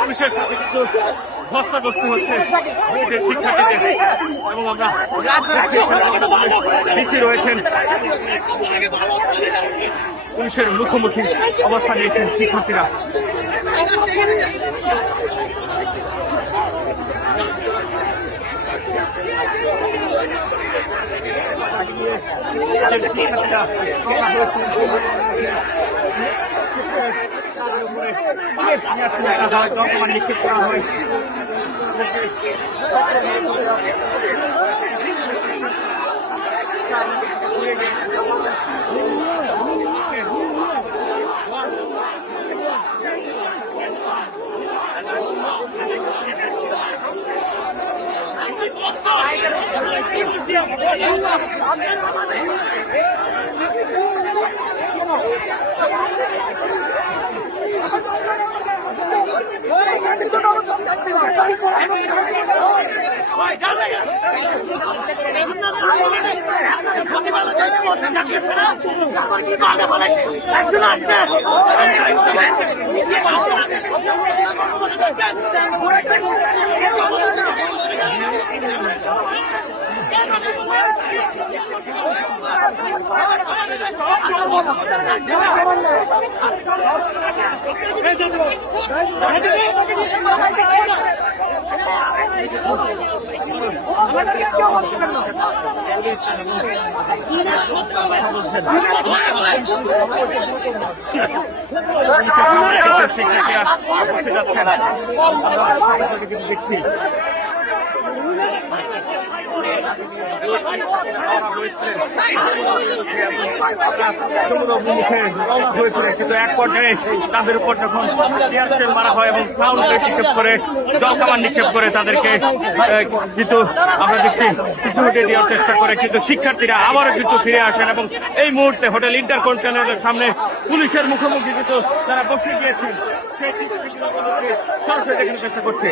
পুলিশের সাথে কিন্তু ধস্তাধস্তি হচ্ছে শিক্ষার্থীদের এবং আমরা ডিসি রয়েছেন পুলিশের মুখোমুখি অবস্থান নিয়েছেন শিক্ষার্থীরা। নিক্ষেপ করা হয় দেখছি কিন্তু এক পর্যায়ে তাদের উপর যখন টিয়ারশেল মারা হয় এবং সাউন্ড নিক্ষেপ করে জল কামান নিক্ষেপ করে তাদেরকে কিন্তু আমরা দেখছি কিছু হেঁটে দেওয়ার চেষ্টা করে, কিন্তু শিক্ষার্থীরা আবারও কিন্তু ফিরে আসেন এবং এই মুহূর্তে হোটেল ইন্টারকন্টিনেন্টালের সামনে পুলিশের মুখোমুখি কিন্তু তারা বসে গিয়েছেন সেই সরাসরি দেখানোর চেষ্টা করছে।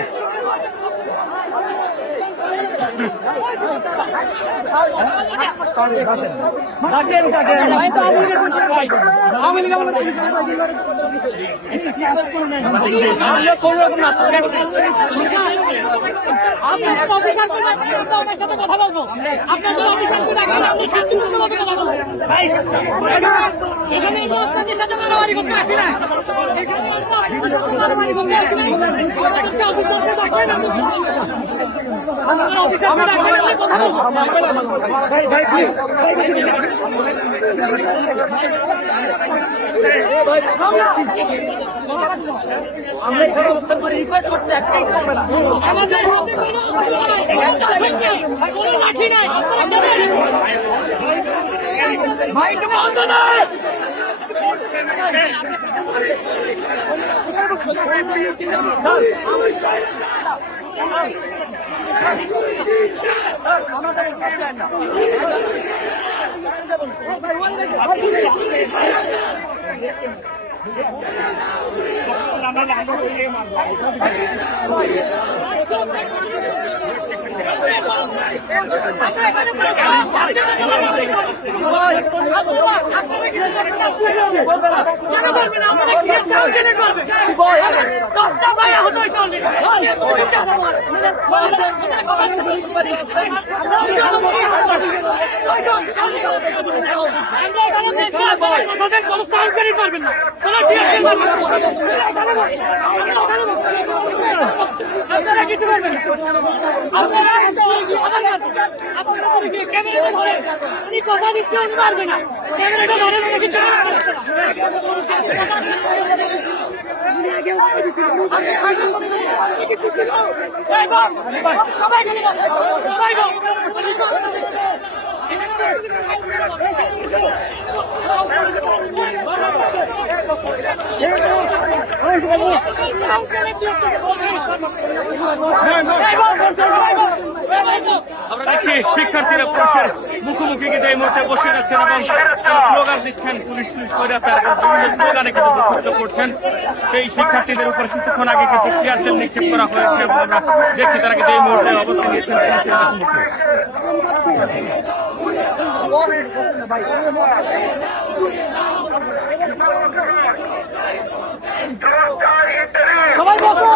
কথা বলবো এখানে মারামারি করতে আসি না, আমরা এখানে অবস্থান করে রিকোয়েস্ট করছি একটাই করবে না, আমাদের লাঠি নাই ভাই, তো বন্ধ না পারবেন না আপনারা কিছু করবেন আপনারা ক্যামেরাটা ধরে উনি কথা দিচ্ছে উনি পারবে না, ক্যামেরাটা ধরে কিছু সবাই আমরা দেখছি শিক্ষার্থীরা পুলিশের মুখোমুখি কিন্তু এই মুহূর্তে বসে যাচ্ছেন এবং স্লোগান দিচ্ছেন, পুলিশ পুলিশ করে যাচ্ছেন এবং বিভিন্ন স্লোগানে কিন্তু প্রক্ষিপ্ত করছেন। সেই শিক্ষার্থীদের উপর কিছুক্ষণ আগে কিন্তু টিয়ারশেল নিক্ষেপ করা হয়েছে এবং আমরা দেখছি তারা কিন্তু এই মুহূর্তে অবস্থান নিচ্ছেন পুলিশের মুখোমুখি। সবাই বসো।